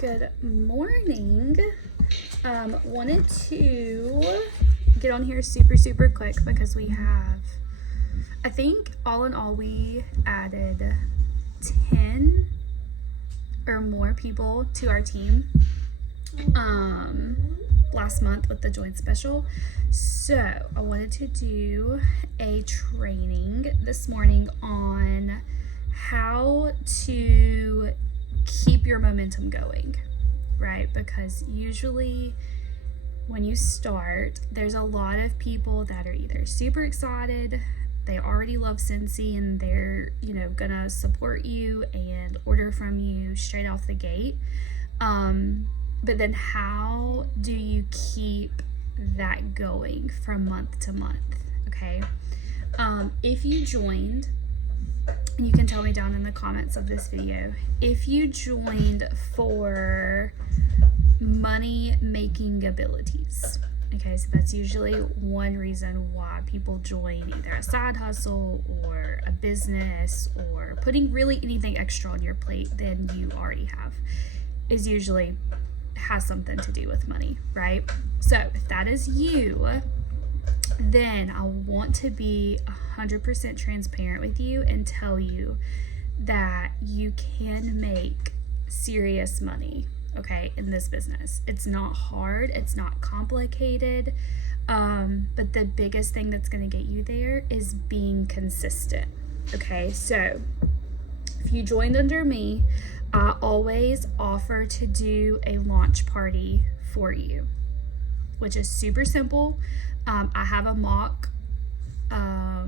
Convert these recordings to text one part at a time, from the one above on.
Good morning. Wanted to get on here super quick because we have, I think all in all, we added 10 or more people to our team last month with the joint special. So I wanted to do a training this morning on how to keep your momentum going, right? Because usually when you start, there's a lot of people that are either super excited, they already love Scentsy, and they're, gonna support you and order from you straight off the gate. But then how do you keep that going from month to month? Okay. If you joined, and you can tell me down in the comments of this video, if you joined for money making abilities, okay, so that's usually one reason why people join either a side hustle or a business or putting really anything extra on your plate than you already have, is usually has something to do with money, right? So if that is you, then I want to be 100% transparent with you and tell you that you can make serious money, okay, in this business. It's not hard, it's not complicated, but the biggest thing that's going to get you there is being consistent, okay? So if you joined under me, I always offer to do a launch party for you, which is super simple. I have a mock, I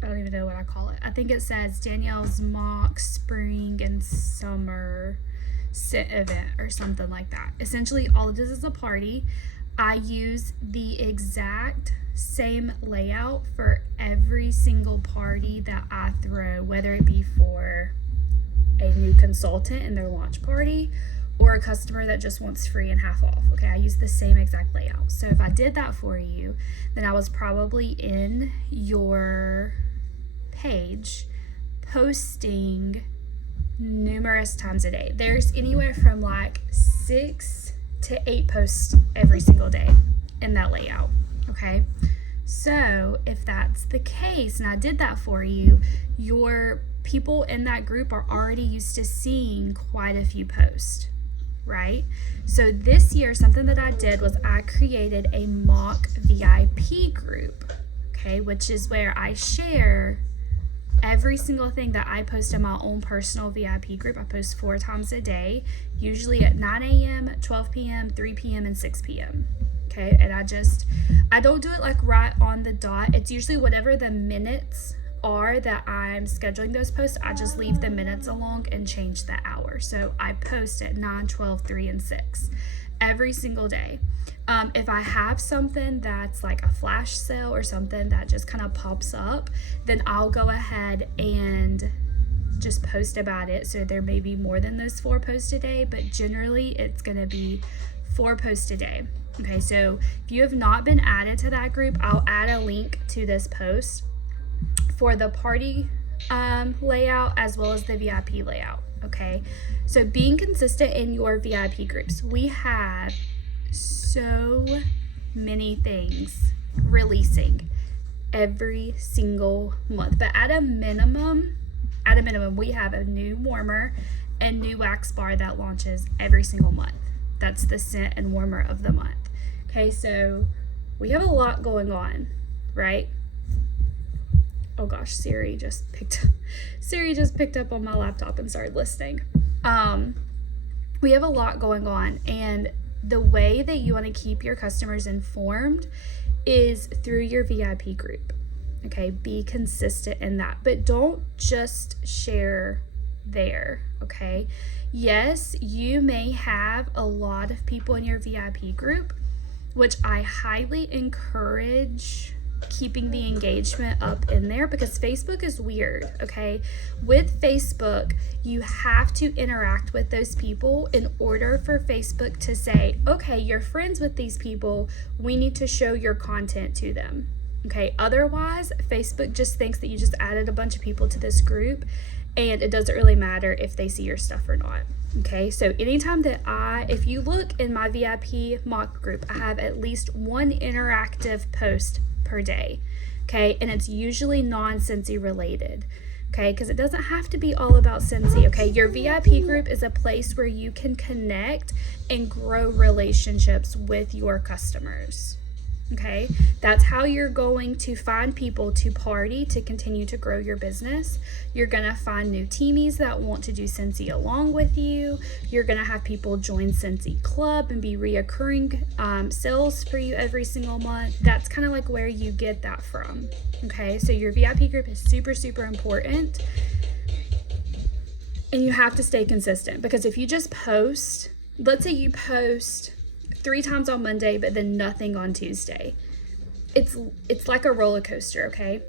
don't even know what I call it. I think it says Danielle's mock spring and summer scent event or something like that. Essentially, all it is a party. I use the exact same layout for every single party that I throw, whether it be for a new consultant in their launch party or a customer that just wants free and half off. Okay, I use the same exact layout. So if I did that for you, then I was probably in your page posting numerous times a day. There's anywhere from like 6 to 8 posts every single day in that layout. Okay, so if that's the case and I did that for you, your people in that group are already used to seeing quite a few posts, right? So this year, something that I did was I created a mock VIP group, okay, which is where I share every single thing that I post in my own personal VIP group. I post 4 times a day, usually at 9 a.m., 12 p.m., 3 p.m., and 6 p.m. Okay, and I don't do it like right on the dot. It's usually whatever the minutes are that I'm scheduling those posts. I just leave the minutes along and change the hour. So I post at 9, 12, 3, and 6 every single day. If I have something that's like a flash sale or something that just kind of pops up, then I'll go ahead and just post about it. So there may be more than those 4 posts a day, but generally it's going to be 4 posts a day. Okay, so if you have not been added to that group, I'll add a link to this post for the party layout as well as the VIP layout. Okay, so being consistent in your VIP groups, we have so many things releasing every single month, but at a minimum we have a new warmer and new wax bar that launches every single month. That's the scent and warmer of the month. Okay, so we have a lot going on, right? Oh gosh, Siri just picked up on my laptop and started listening. We have a lot going on, and the way that you want to keep your customers informed is through your VIP group. Okay, be consistent in that, but don't just share there. Okay, yes, you may have a lot of people in your VIP group, which I highly encourage keeping the engagement up in there, because Facebook is weird. Okay, with Facebook you have to interact with those people in order for Facebook to say, okay, you're friends with these people, we need to show your content to them. Okay, otherwise Facebook just thinks that you just added a bunch of people to this group and it doesn't really matter if they see your stuff or not. Okay, so anytime that if you look in my VIP mock group, I have at least one interactive post per day. Okay, and it's usually non-Scentsy related. Okay, because it doesn't have to be all about Scentsy. Okay, your VIP group is a place where you can connect and grow relationships with your customers. Okay, that's how you're going to find people to party to continue to grow your business. You're going to find new teamies that want to do Scentsy along with you. You're going to have people join Scentsy Club and be reoccurring sales for you every single month. That's kind of like where you get that from. Okay, so your VIP group is super, super important. And you have to stay consistent, because if you just post, let's say you post 3 times on Monday, but then nothing on Tuesday. It's like a roller coaster, okay?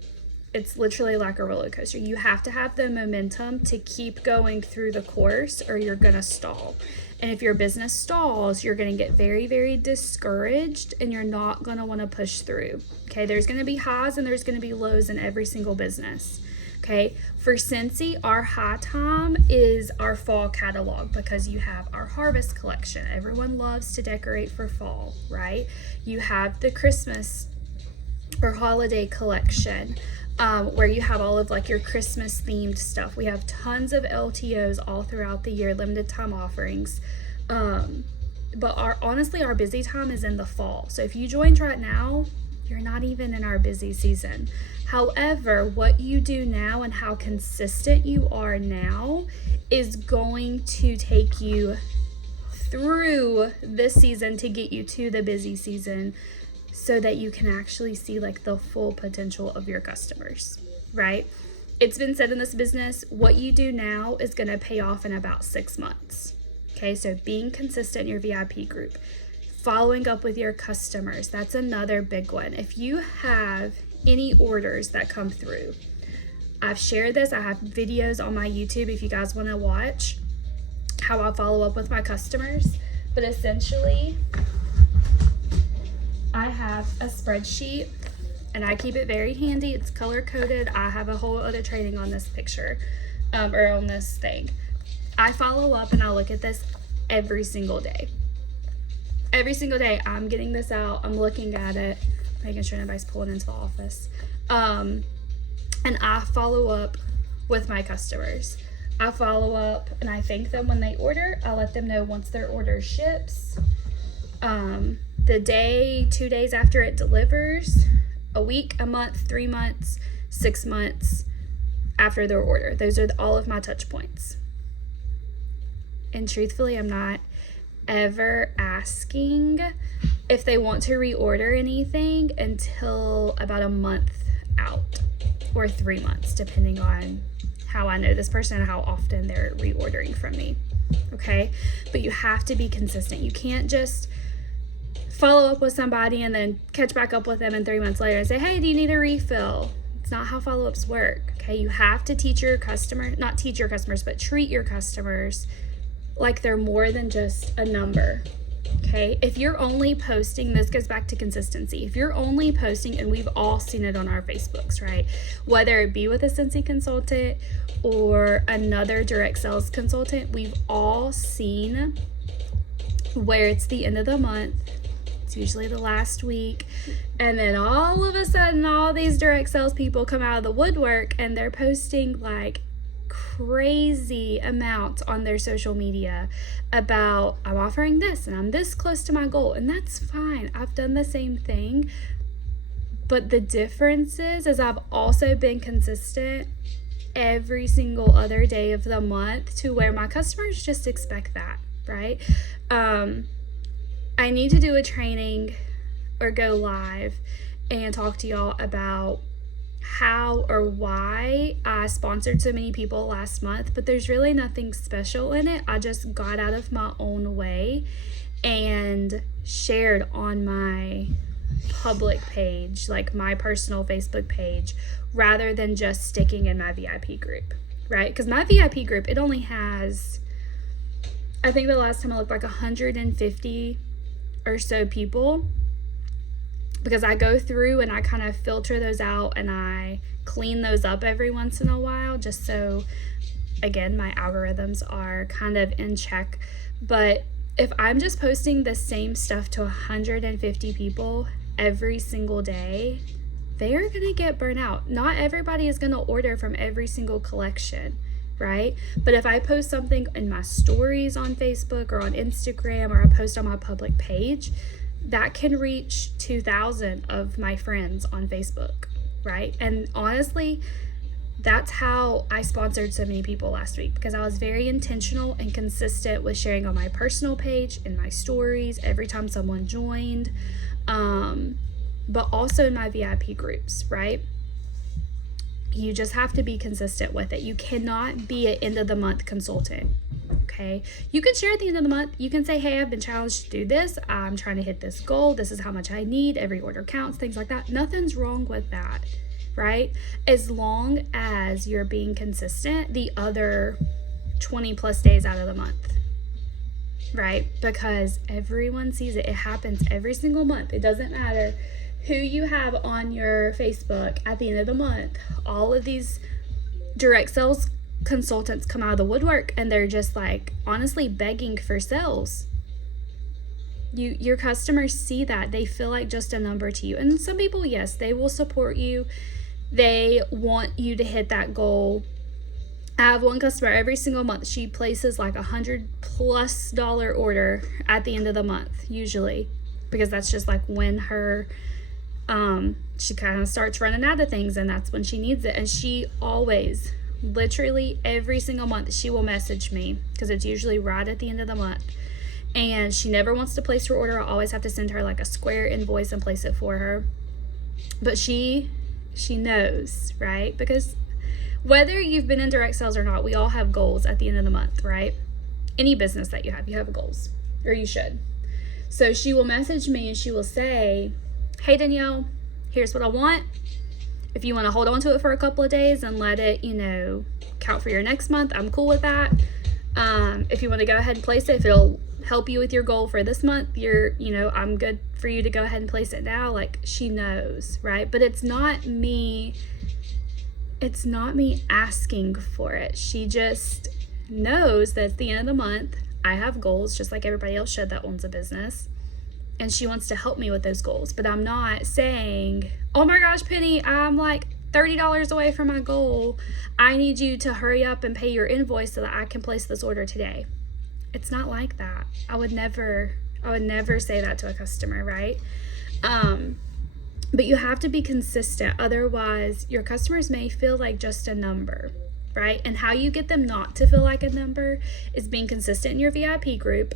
It's literally like a roller coaster. You have to have the momentum to keep going through the course, or you're gonna stall. And if your business stalls, you're gonna get very, very discouraged, and you're not gonna wanna push through. Okay, there's gonna be highs and there's gonna be lows in every single business. Okay, for Scentsy, our high time is our fall catalog, because you have our harvest collection. Everyone loves to decorate for fall, right? You have the Christmas or holiday collection, where you have all of like your Christmas themed stuff. We have tons of LTOs all throughout the year, limited time offerings. But honestly, our busy time is in the fall. So if you joined right now, you're not even in our busy season. However, what you do now and how consistent you are now is going to take you through this season to get you to the busy season, so that you can actually see like the full potential of your customers, right? It's been said in this business, what you do now is going to pay off in about 6 months. Okay, so being consistent in your VIP group, following up with your customers, that's another big one. If you have any orders that come through, I've shared this, I have videos on my YouTube if you guys want to watch how I follow up with my customers. But essentially, I have a spreadsheet and I keep it very handy. It's color coded. I have a whole other training on this picture, or on this thing. I follow up and I look at this every single day. Every single day I'm getting this out, I'm looking at it, making sure nobody's pulling into the office. And I follow up with my customers. I follow up and I thank them when they order. I let them know once their order ships. The day, 2 days after it delivers, a week, a month, 3 months, 6 months after their order. Those are all of my touch points. And truthfully, I'm not ever asking if they want to reorder anything until about a month out, or 3 months, depending on how I know this person and how often they're reordering from me. Okay, but you have to be consistent. You can't just follow up with somebody and then catch back up with them in 3 months later and say, hey, do you need a refill? It's not how follow-ups work. Okay, you have to teach your customer, not teach your customers, but treat your customers like they're more than just a number. Okay, if you're only posting, this goes back to consistency. If you're only posting, and we've all seen it on our Facebooks, right? Whether it be with a Scentsy consultant or another direct sales consultant, we've all seen where it's the end of the month. It's usually the last week. And then all of a sudden, all these direct sales people come out of the woodwork and they're posting like crazy amounts on their social media about, I'm offering this and I'm this close to my goal. And that's fine. I've done the same thing. But the difference is I've also been consistent every single other day of the month, to where my customers just expect that, right? I need to do a training or go live and talk to y'all about how or why I sponsored so many people last month, but there's really nothing special in it. I just got out of my own way and shared on my public page, like my personal Facebook page, rather than just sticking in my VIP group, right? Because my VIP group, it only has, I think the last time I looked, like 150 or so people. because I go through and I kind of filter those out and I clean those up every once in a while, just so, again, my algorithms are kind of in check. But if I'm just posting the same stuff to 150 people every single day, they're going to get burnt out. Not everybody is going to order from every single collection, right? But if I post something in my stories on Facebook or on Instagram, or I post on my public page, that can reach 2,000 of my friends on Facebook, right? And honestly, that's how I sponsored so many people last week, because I was very intentional and consistent with sharing on my personal page, in my stories, every time someone joined, but also in my VIP groups, right? You just have to be consistent with it. You cannot be an end of the month consultant, okay? You can share at the end of the month. You can say, hey, I've been challenged to do this. I'm trying to hit this goal. This is how much I need. Every order counts, things like that. Nothing's wrong with that, right? As long as you're being consistent the other 20 plus days out of the month, right? Because everyone sees it. It happens every single month. It doesn't matter who you have on your Facebook at the end of the month. All of these direct sales consultants come out of the woodwork and they're just like honestly begging for sales. Your customers see that. They feel like just a number to you. And some people, yes, they will support you. They want you to hit that goal. I have one customer every single month. She places like $100+ order at the end of the month, usually, because that's just like when her she kind of starts running out of things, and that's when she needs it. And she always, literally every single month, she will message me, because it's usually right at the end of the month, and she never wants to place her order. I always have to send her like a Square invoice and place it for her. But she knows, right? Because whether you've been in direct sales or not, we all have goals at the end of the month, right? Any business that you have goals, or you should. So she will message me and she will say, hey Danielle, here's what I want. If you want to hold on to it for a couple of days and let it, count for your next month, I'm cool with that. If you want to go ahead and place it, if it'll help you with your goal for this month, I'm good for you to go ahead and place it now. Like, she knows, right? But it's not me asking for it. She just knows that at the end of the month, I have goals just like everybody else should that owns a business. And she wants to help me with those goals. But I'm not saying, oh my gosh, Penny, I'm like $30 away from my goal. I need you to hurry up and pay your invoice so that I can place this order today. It's not like that. I would never say that to a customer, right? But you have to be consistent. Otherwise, your customers may feel like just a number, right? And how you get them not to feel like a number is being consistent in your VIP group,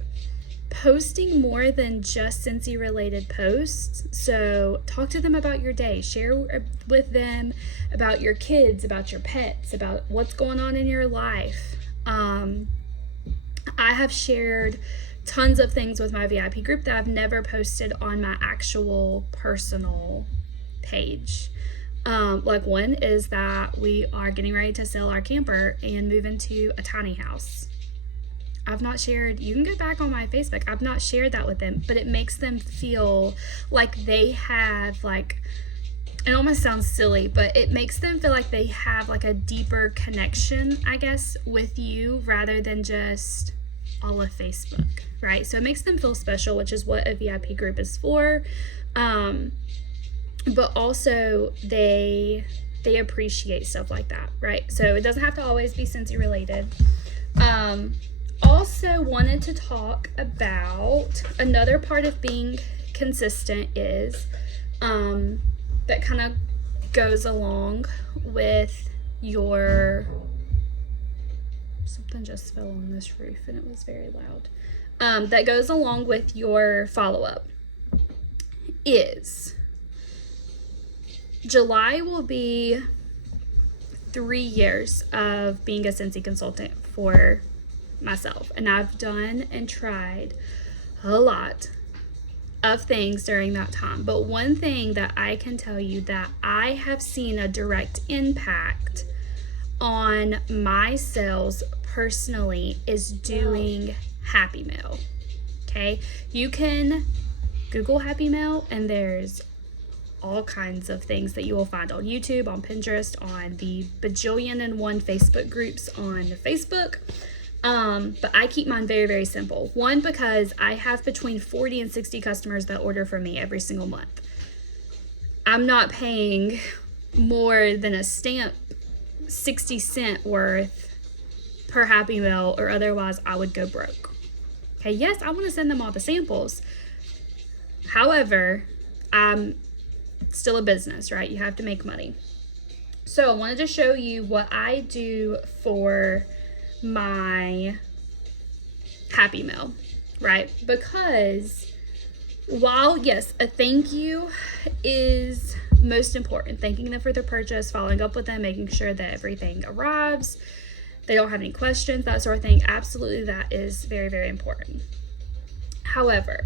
posting more than just Scentsy related posts. So talk to them about your day, share with them about your kids, about your pets, about what's going on in your life. I have shared tons of things with my VIP group that I've never posted on my actual personal page. Like, one is that we are getting ready to sell our camper and move into a tiny house. I've not shared, you can go back on my Facebook, I've not shared that with them, but it makes them feel like they have, like, it almost sounds silly, but it makes them feel like they have like a deeper connection, I guess, with you rather than just all of Facebook, right? So it makes them feel special, which is what a VIP group is for. But also they appreciate stuff like that, right? So it doesn't have to always be Scentsy related. Also wanted to talk about another part of being consistent is that kind of goes along with your, something just fell on this roof and it was very loud, that goes along with your follow-up is July will be 3 years of being a Scentsy consultant for myself, and I've done and tried a lot of things during that time. But one thing that I can tell you that I have seen a direct impact on my sales personally is doing Happy Mail. Okay, you can Google Happy Mail and there's all kinds of things that you will find on YouTube, on Pinterest, on the bajillion and one Facebook groups on Facebook. But I keep mine very, very simple. One, because I have between 40 and 60 customers that order from me every single month. I'm not paying more than a stamp 60-cent worth per Happy Meal, or otherwise I would go broke. Okay, yes, I want to send them all the samples. However, I'm still a business, right? You have to make money. So I wanted to show you what I do for my Happy Meal, right? Because while, yes, a thank you is most important, thanking them for their purchase, following up with them, making sure that everything arrives, they don't have any questions, that sort of thing, absolutely, that is very, very important. However,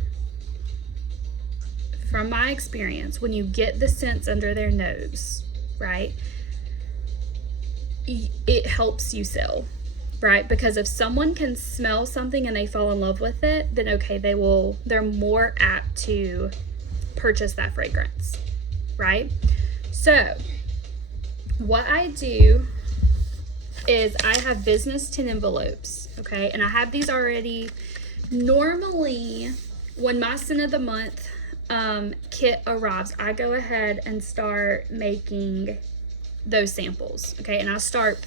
from my experience, when you get the scents under their nose, right, it helps you sell, right? Because if someone can smell something and they fall in love with it, then okay, they're more apt to purchase that fragrance, right? So what I do is I have business tin envelopes, okay? And I have these already. Normally, when my scent of the month kit arrives, I go ahead and start making those samples, okay? And I start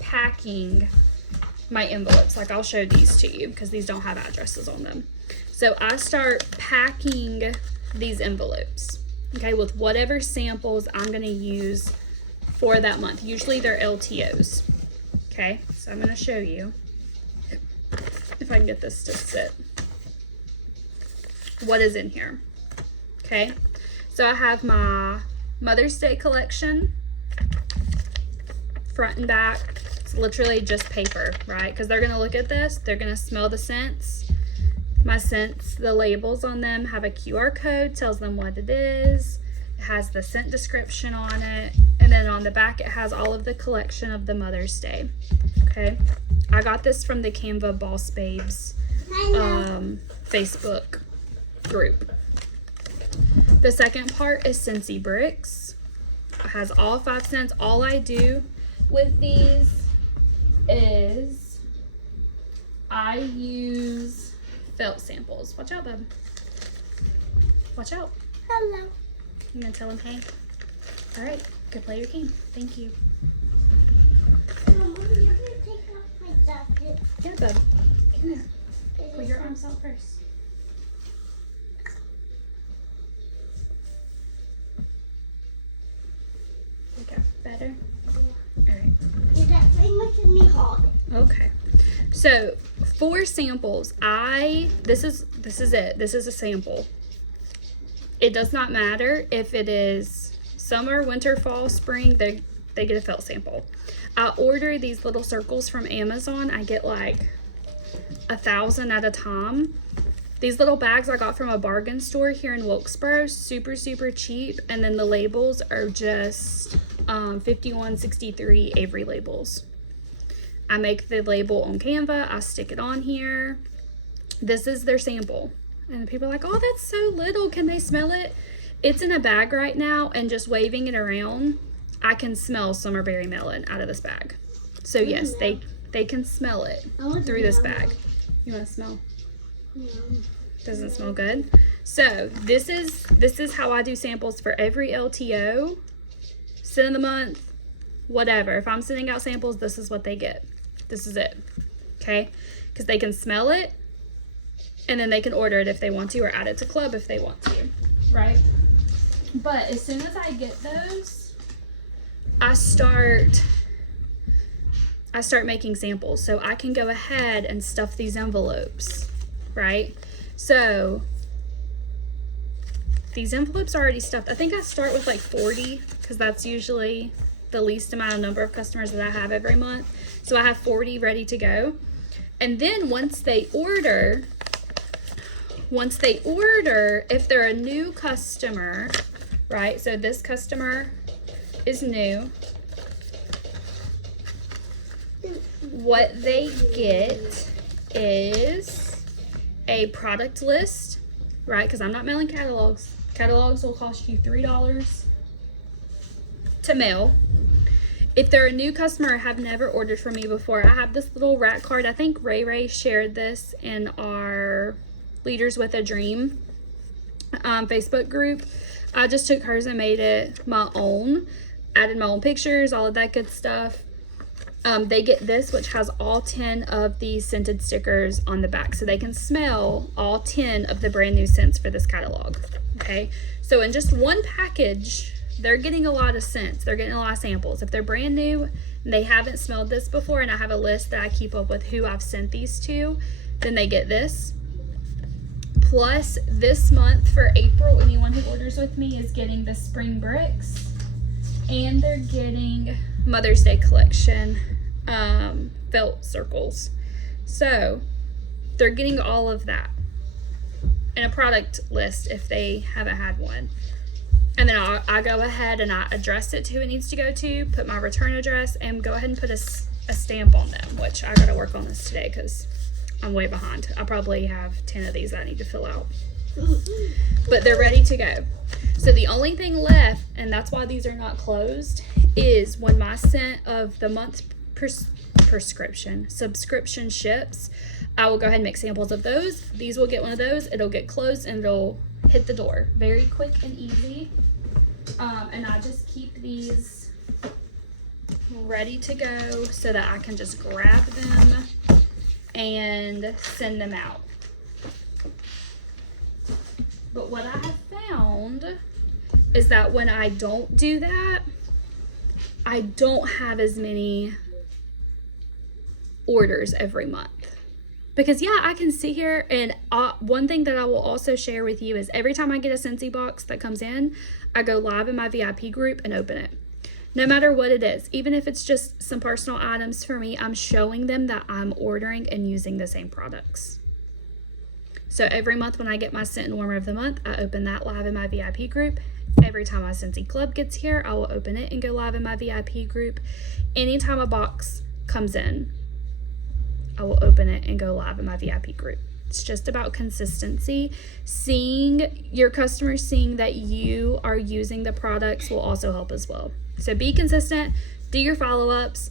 packing my envelopes. Like, I'll show these to you because these don't have addresses on them. So I start packing these envelopes, okay, with whatever samples I'm going to use for that month. Usually they're LTOs, okay? So I'm going to show you, if I can get this to sit, what is in here, okay? So I have my Mother's Day collection, front and back. It's literally just paper, right? Because they're going to look at this, they're going to smell the scents. My scents, the labels on them have a QR code, tells them what it is. It has the scent description on it. And then on the back, it has all of the collection of the Mother's Day. Okay. I got this from the Canva Boss Babes Facebook group. The second part is Scentsy Bricks. It has all 5 scents. All I do with these is I use felt samples. Watch out, bub. Watch out. Hello. You gonna tell him hey? All right, go play your game. Thank you. Mom, you're gonna take off my jacket. Yeah, bub. Come here. Put your arms out first. Okay, better? All right. Is that very much of me hard? Okay. So for samples, this is it. This is a sample. It does not matter if it is summer, winter, fall, spring, they get a felt sample. I order these little circles from Amazon. I get like 1,000 at a time. These little bags I got from a bargain store here in Wilkesboro, super, super cheap. And then the labels are just 5163 Avery labels. I make the label on Canva. I stick it on here. This is their sample. And people are like, oh, that's so little. Can they smell it? It's in a bag right now, and just waving it around, I can smell Summerberry Melon out of this bag. So yes, they can smell it through this bag. You want to smell? No. Doesn't smell good. So this is how I do samples for every LTO, scent of the month, whatever. If I'm sending out samples, this is what they get. This is it. Okay? Because they can smell it, and then they can order it if they want to, or add it to club if they want to, right? But as soon as I get those, I start making samples. So I can go ahead and stuff these envelopes, right? So these envelopes are already stuffed. I think I start with like 40 because that's usually the least amount of number of customers that I have every month. So I have 40 ready to go. And then once they order, if they're a new customer, right? So this customer is new. What they get is a product list, right? Because I'm not mailing catalogs. Catalogs will cost you $3 to mail. If they're a new customer or have never ordered from me before, I have this little rat card. I think Ray shared this in our Leaders with a Dream Facebook group. I just took hers and made it my own. Added my own pictures, all of that good stuff. They get this, which has all 10 of the scented stickers on the back. So they can smell all 10 of the brand new scents for this catalog. Okay. So in just one package, they're getting a lot of scents. They're getting a lot of samples. If they're brand new and they haven't smelled this before, and I have a list that I keep up with who I've sent these to, then they get this. Plus, this month for April, anyone who orders with me is getting the spring bricks. And they're getting Mother's Day collection felt circles. So, they're getting all of that. And a product list if they haven't had one. And then I go ahead and I address it to who it needs to go to, put my return address, and go ahead and put a stamp on them, which I gotta work on this today because I'm way behind. I probably have 10 of these that I need to fill out. But they're ready to go. So the only thing left, and that's why these are not closed, is when my scent of the month subscription ships, I will go ahead and make samples of those. These will get one of those. It'll get closed and it'll hit the door. Very quick and easy. And I just keep these ready to go so that I can just grab them and send them out. But what I have found is that when I don't do that, I don't have as many orders every month. Because yeah, I can sit here and one thing that I will also share with you is every time I get a Scentsy box that comes in, I go live in my VIP group and open it. No matter what it is, even if it's just some personal items for me, I'm showing them that I'm ordering and using the same products. So every month when I get my Scent and Warmer of the Month, I open that live in my VIP group. Every time my Scentsy Club gets here, I will open it and go live in my VIP group. Anytime a box comes in, I will open it and go live in my VIP group. It's just about consistency. Seeing your customers, seeing that you are using the products will also help as well. So be consistent, do your follow-ups.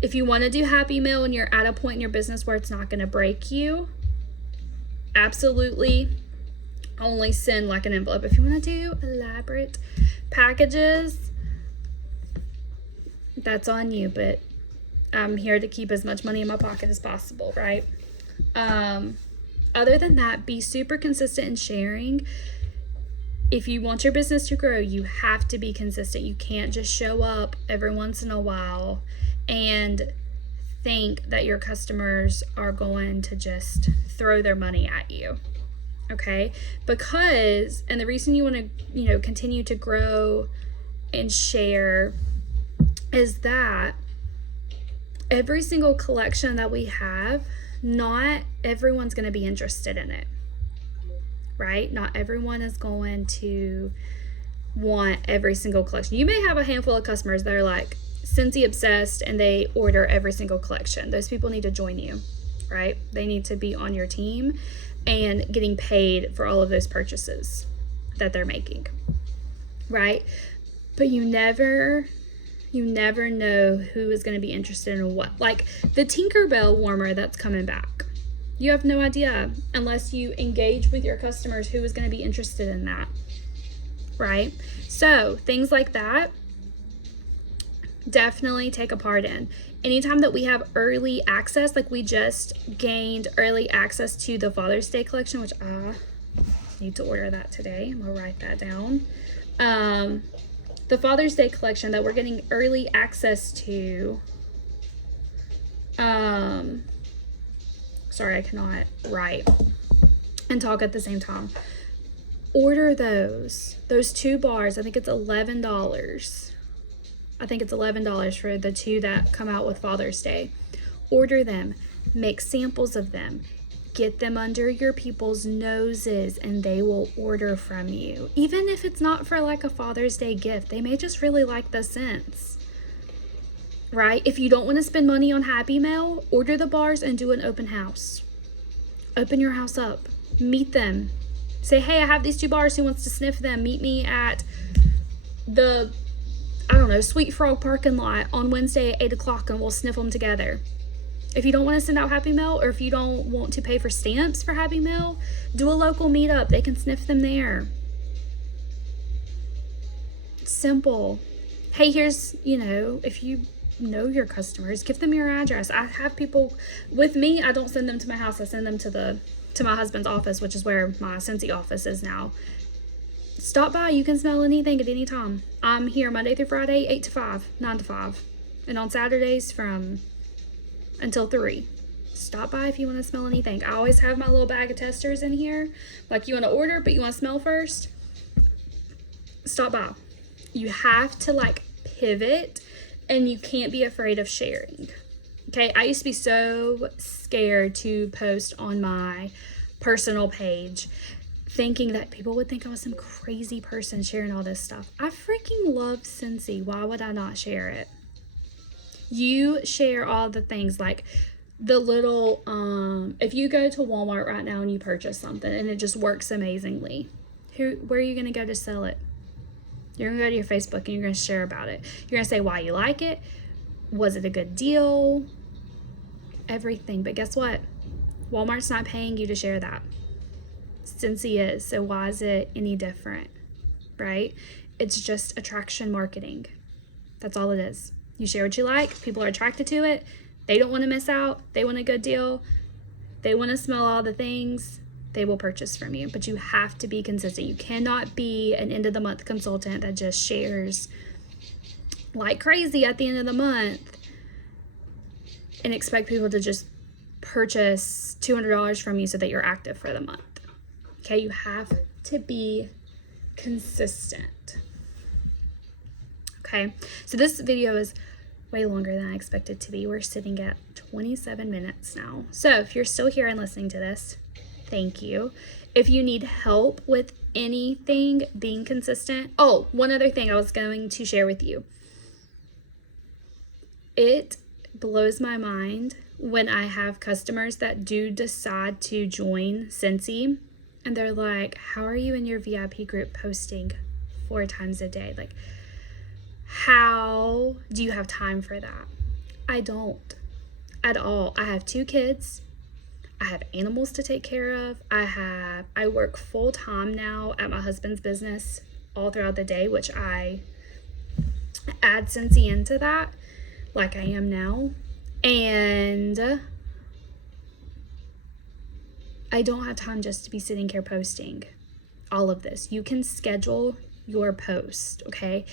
If you want to do Happy Mail and you're at a point in your business where it's not going to break you, absolutely only send like an envelope. If you want to do elaborate packages, that's on you, but I'm here to keep as much money in my pocket as possible, right? Other than that, be super consistent in sharing. If you want your business to grow, you have to be consistent. You can't just show up every once in a while and think that your customers are going to just throw their money at you. Okay? Because, and the reason you want to, continue to grow and share is that every single collection that we have, not everyone's going to be interested in it, right? Not everyone is going to want every single collection. You may have a handful of customers that are like Scentsy obsessed and they order every single collection. Those people need to join you, right? They need to be on your team and getting paid for all of those purchases that they're making, right? But you never know who is going to be interested in what. Like the Tinkerbell warmer that's coming back. You have no idea unless you engage with your customers who is going to be interested in that, right? So things like that, definitely take a part in. Anytime that we have early access, like we just gained early access to the Father's Day collection, which I need to order that today. I'm going to write that down. The Father's Day collection that we're getting early access to. Sorry, I cannot write and talk at the same time. Order those 2 bars. I think it's $11. I think it's $11 for the 2 that come out with Father's Day. Order them. Make samples of them. Get them under your people's noses and they will order from you. Even if it's not for like a Father's Day gift, they may just really like the scents, right? If you don't want to spend money on Happy Mail, order the bars and do an open house. Open your house up. Meet them. Say, hey, I have these 2 bars. Who wants to sniff them? Meet me at the, I don't know, Sweet Frog parking lot on Wednesday at 8 o'clock and we'll sniff them together. If you don't want to send out Happy Mail, or if you don't want to pay for stamps for Happy Mail, do a local meetup. They can sniff them there. Simple. Hey, here's, if you know your customers, give them your address. I have people with me. I don't send them to my house. I send them to my husband's office, which is where my Scentsy office is now. Stop by. You can smell anything at any time. I'm here Monday through Friday, 8 to 5, 9 to 5. And on Saturdays until 3. Stop by if you want to smell anything. I always have my little bag of testers in here. Like, you want to order, but you want to smell first? Stop by. You have to, pivot, and you can't be afraid of sharing. Okay, I used to be so scared to post on my personal page, thinking that people would think I was some crazy person sharing all this stuff. I freaking love Scentsy. Why would I not share it? You share all the things, like the little, if you go to Walmart right now and you purchase something and it just works amazingly, where are you going to go to sell it? You're going to go to your Facebook and you're going to share about it. You're going to say why you like it. Was it a good deal? Everything. But guess what? Walmart's not paying you to share that. Scentsy is. So why is it any different? Right? It's just attraction marketing. That's all it is. You share what you like. People are attracted to it. They don't want to miss out. They want a good deal. They want to smell all the things. They will purchase from you. But you have to be consistent. You cannot be an end of the month consultant that just shares like crazy at the end of the month and expect people to just purchase $200 from you so that you're active for the month. Okay, you have to be consistent. Okay, so this video is way longer than I expected to be. We're sitting at 27 minutes now. So if you're still here and listening to this, thank you. If you need help with anything being consistent. Oh, one other thing I was going to share with you. It blows my mind when I have customers that do decide to join Scentsy and they're like, how are you in your VIP group posting 4 times a day? Like, how do you have time for that? I don't at all. I have 2 kids. I have animals to take care of. I work full time now at my husband's business all throughout the day, which I add Scentsy into that, like I am now. And I don't have time just to be sitting here posting all of this. You can schedule your post, okay?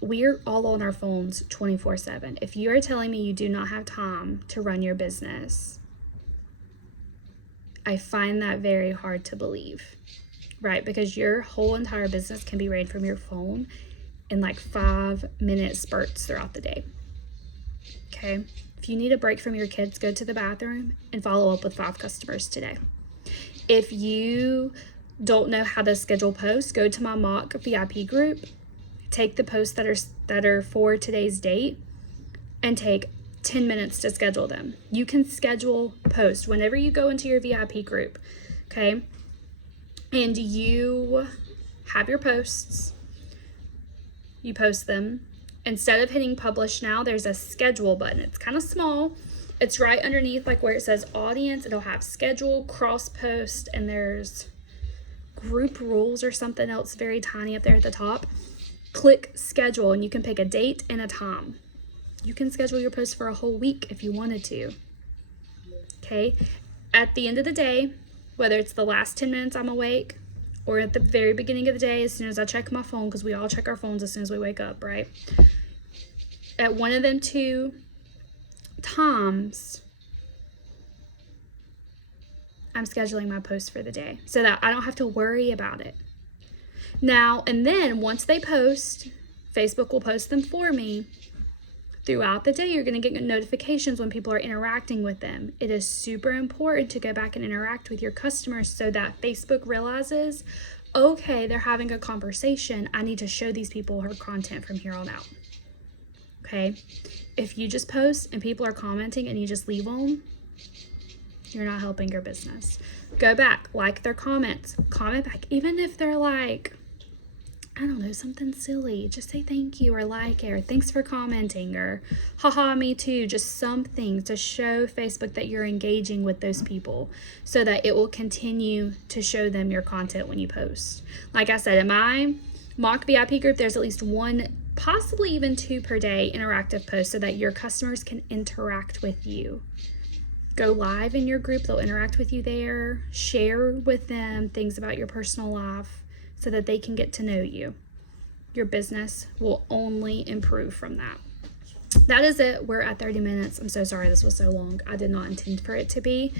We're all on our phones 24/7. If you are telling me you do not have time to run your business, I find that very hard to believe, right? Because your whole entire business can be ran from your phone in like 5-minute spurts throughout the day. Okay? If you need a break from your kids, go to the bathroom and follow up with 5 customers today. If you don't know how to schedule posts, go to my mock VIP group, take the posts that are for today's date, and take 10 minutes to schedule them. You can schedule posts whenever you go into your VIP group, okay? And you have your posts, you post them. Instead of hitting publish now, there's a schedule button. It's kind of small. It's right underneath, like where it says audience. It'll have schedule, cross post, and there's group rules or something else very tiny up there at the top. Click schedule and you can pick a date and a time. You can schedule your post for a whole week if you wanted to. Okay? At the end of the day, whether it's the last 10 minutes I'm awake or at the very beginning of the day, as soon as I check my phone, because we all check our phones as soon as we wake up, right? At one of them 2 times, I'm scheduling my post for the day so that I don't have to worry about it. Now, and then once they post, Facebook will post them for me. Throughout the day, you're going to get notifications when people are interacting with them. It is super important to go back and interact with your customers so that Facebook realizes, okay, they're having a conversation. I need to show these people her content from here on out. Okay? If you just post and people are commenting and you just leave them, you're not helping your business. Go back, like their comments, comment back, even if they're like, I don't know, something silly. Just say thank you or like it or thanks for commenting or haha, me too. Just something to show Facebook that you're engaging with those people so that it will continue to show them your content when you post. Like I said, in my mock VIP group, there's at least one, possibly even two per day interactive posts so that your customers can interact with you. Go live in your group, they'll interact with you there. Share with them things about your personal life so that they can get to know you. Your business will only improve from that. That is it. We're at 30 minutes. I'm so sorry this was so long. I did not intend for it to be.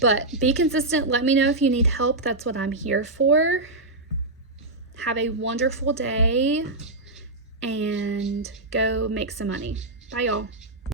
But be consistent. Let me know if you need help. That's what I'm here for. Have a wonderful day and go make some money. Bye, y'all.